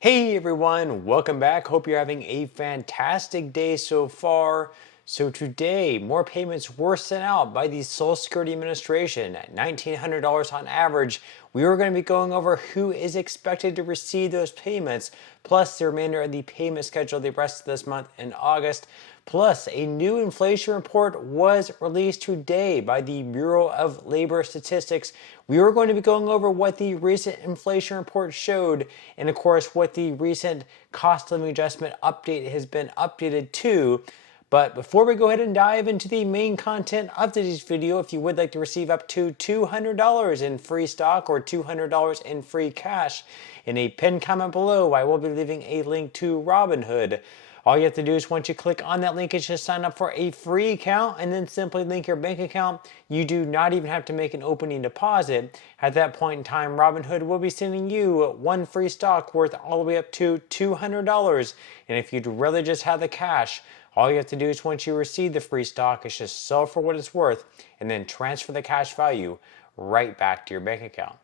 Hey everyone, welcome back. Hope you're having a fantastic day so far. So today, more payments were sent out by the Social Security Administration at $1,900 on average. We are going to be going over who is expected to receive those payments, plus the remainder of the payment schedule the rest of this month in August. Plus, a new inflation report was released today by the Bureau of Labor Statistics. We are going to be going over what the recent inflation report showed, and of course, what the recent cost of living adjustment update has been updated to. But before we go ahead and dive into the main content of today's video, if you would like to receive up to $200 in free stock or $200 in free cash, in a pinned comment below, I will be leaving a link to Robinhood. All you have to do is once you click on that link, is just sign up for a free account and then simply link your bank account. You do not even have to make an opening deposit. At that point in time, Robinhood will be sending you one free stock worth all the way up to $200. And if you'd rather just have the cash, all you have to do is once you receive the free stock, is just sell for what it's worth and then transfer the cash value right back to your bank account.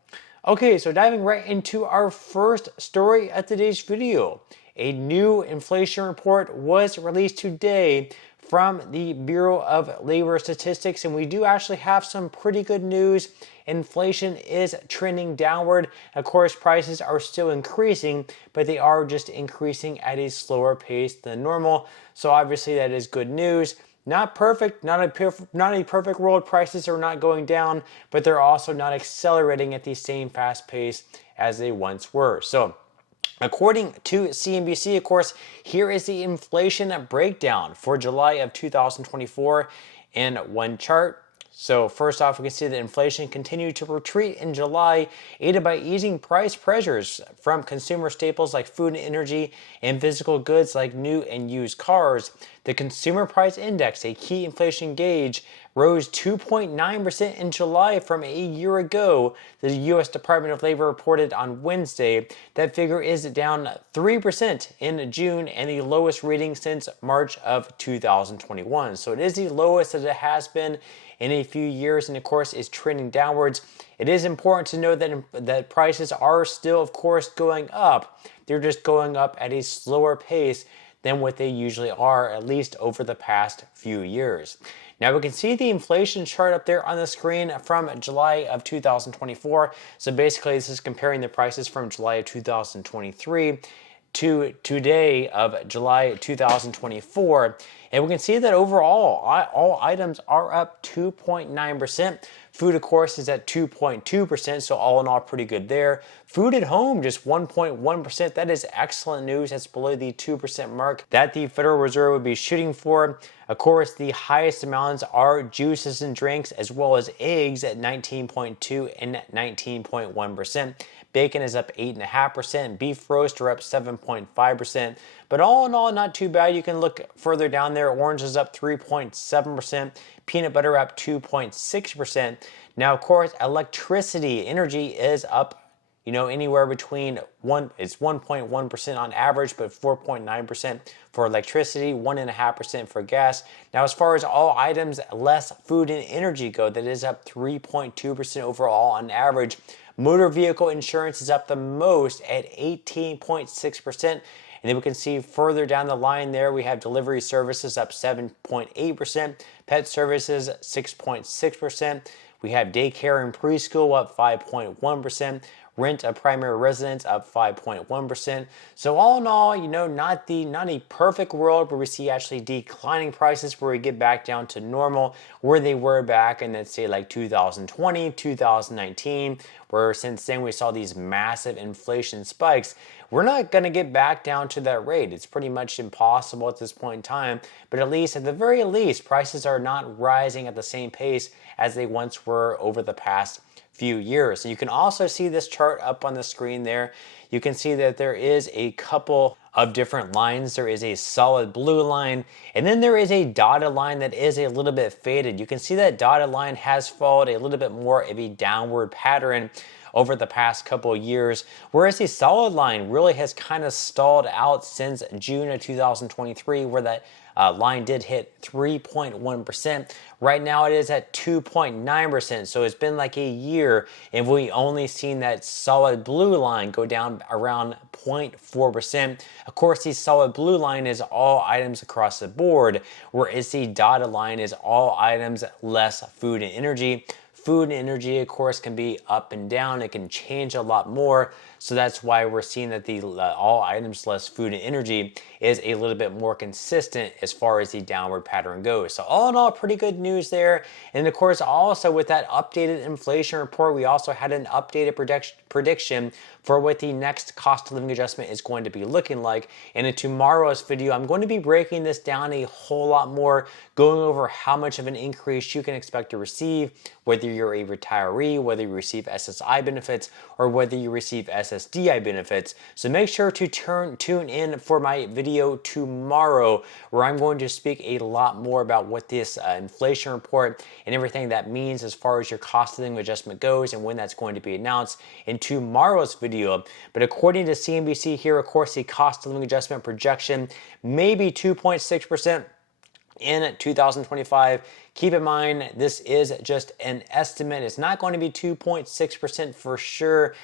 Okay, so diving right into our first story of today's video. A new inflation report was released today from the Bureau of Labor Statistics, and we do actually have some pretty good news. Inflation is trending downward. Of course, prices are still increasing, but they are just increasing at a slower pace than normal. So obviously that is good news. Not perfect, not a perfect world. Prices are not going down, but they're also not accelerating at the same fast pace as they once were. So according to CNBC, of course, here is the inflation breakdown for July of 2024 in one chart. So first off, we can see that inflation continued to retreat in July, aided by easing price pressures from consumer staples like food and energy and physical goods like new and used cars. The Consumer Price Index, a key inflation gauge, rose 2.9% in July from a year ago. The U.S. Department of Labor reported on Wednesday. That figure is down 3% in June and the lowest reading since March of 2021. So it is the lowest that it has been in a few years, and of course is trending downwards. It is important to note that prices are still, of course, going up. They're just going up at a slower pace than what they usually are, at least over the past few years. Now we can see the inflation chart up there on the screen from July of 2024. So basically this is comparing the prices from July of 2023 to today of July 2024. And we can see that overall, all items are up 2.9%. Food, of course, is at 2.2%, so all in all, pretty good there. Food at home, just 1.1%. That is excellent news. That's below the 2% mark that the Federal Reserve would be shooting for. Of course, the highest amounts are juices and drinks, as well as eggs at 19.2 and 19.1%. Bacon is up 8.5%. Beef roast are up 7.5%. But all in all, not too bad. You can look further down there. Orange is up 3.7%. Peanut butter up 2.6%. Now, of course, electricity, energy is up, anywhere between 1.1% on average, but 4.9% for electricity, 1.5% for gas. Now, as far as all items, less food and energy go, that is up 3.2% overall on average. Motor vehicle insurance is up the most at 18.6%. And then we can see further down the line there, we have delivery services up 7.8%, pet services 6.6%. We have daycare and preschool up 5.1%. Rent a primary residence up 5.1%. So all in all, not a perfect world where we see actually declining prices, where we get back down to normal, where they were back in, let's say, like 2020, 2019, where since then we saw these massive inflation spikes. We're not going to get back down to that rate. It's pretty much impossible at this point in time, but at the very least, prices are not rising at the same pace as they once were over the past few years. So you can also see this chart up on the screen there. You can see that there is a couple of different lines. There is a solid blue line, and then there is a dotted line that is a little bit faded. You can see that dotted line has followed a little bit more of a downward pattern over the past couple of years, whereas the solid line really has kind of stalled out since June of 2023, where that line did hit 3.1%. Right now it is at 2.9%. So it's been like a year and we only seen that solid blue line go down around 0.4%. Of course, the solid blue line is all items across the board, whereas the dotted line is all items less food and energy. Food and energy, of course, can be up and down. It can change a lot more. So that's why we're seeing that the all items less food and energy is a little bit more consistent as far as the downward pattern goes. So all in all, pretty good news there. And of course, also with that updated inflation report, we also had an updated prediction for what the next cost of living adjustment is going to be looking like. And in tomorrow's video, I'm going to be breaking this down a whole lot more, going over how much of an increase you can expect to receive, whether you're a retiree, whether you receive SSI benefits, or whether you receive SSDI benefits. So make sure to tune in for my video tomorrow, where I'm going to speak a lot more about what this inflation report and everything that means as far as your cost of living adjustment goes and when that's going to be announced in tomorrow's video. But according to CNBC here, of course, the cost of living adjustment projection may be 2.6% in 2025. Keep in mind, this is just an estimate. It's not going to be 2.6% for sure.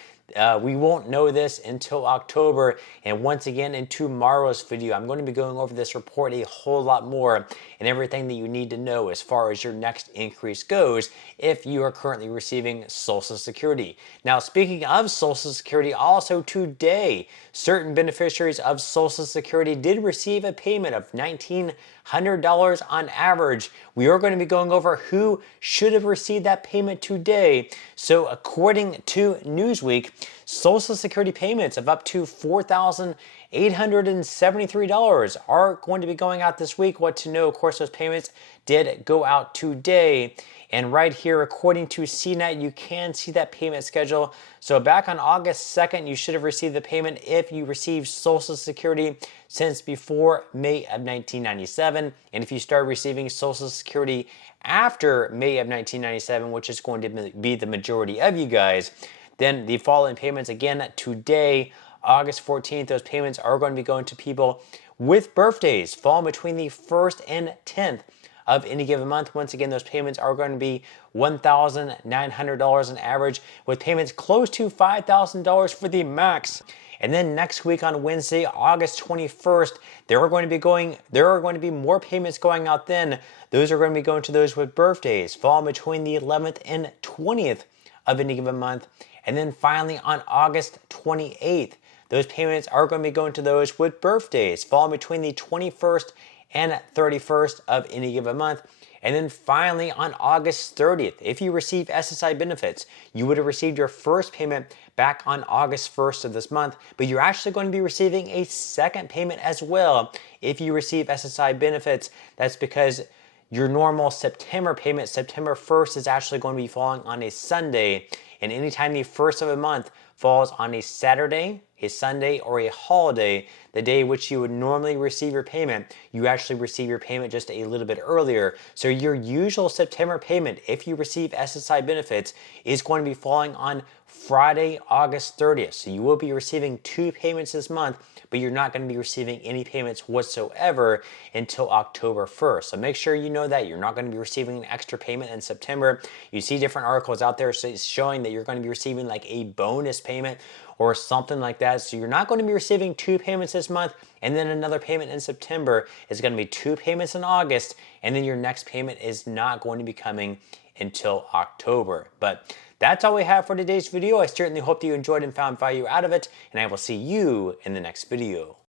We won't know this until October. And once again, in tomorrow's video, I'm going to be going over this report a whole lot more and everything that you need to know as far as your next increase goes if you are currently receiving Social Security. Now, speaking of Social Security, also today, certain beneficiaries of Social Security did receive a payment of $1,900 on average. We are going to be going over who should have received that payment today. So according to Newsweek, Social Security payments of up to $4,873 are going to be going out this week. What to know, of course, those payments did go out today. And right here, according to CNET, you can see that payment schedule. So back on August 2nd, you should have received the payment if you received Social Security since before May of 1997. And if you start receiving Social Security after May of 1997, which is going to be the majority of you guys, then the following payments again today, August 14th, those payments are going to be going to people with birthdays falling between the 1st and 10th of any given month. Once again, those payments are going to be $1,900 on average, with payments close to $5,000 for the max. And then next week on Wednesday, August 21st, there are going to be more payments going out then. Those are going to be going to those with birthdays falling between the 11th and 20th of any given month. And then finally on August 28th, those payments are going to be going to those with birthdays falling between the 21st and 31st of any given month. And then finally on August 30th, if you receive SSI benefits, you would have received your first payment back on August 1st of this month, but you're actually going to be receiving a second payment as well if you receive SSI benefits. That's because your normal September payment, September 1st, is actually going to be falling on a Sunday. And anytime the first of a month falls on a Saturday, a Sunday, or a holiday, the day which you would normally receive your payment, you actually receive your payment just a little bit earlier. So your usual September payment, if you receive SSI benefits, is going to be falling on Friday, August 30th. So you will be receiving 2 payments this month, but you're not going to be receiving any payments whatsoever until October 1st. So make sure you know that you're not going to be receiving an extra payment in September. You see different articles out there showing that you're going to be receiving like a bonus payment or something like that. So you're not going to be receiving 2 payments this month and then another payment in September. It's going to be 2 payments in August, and then your next payment is not going to be coming until October. But that's all we have for today's video. I certainly hope that you enjoyed and found value out of it, and I will see you in the next video.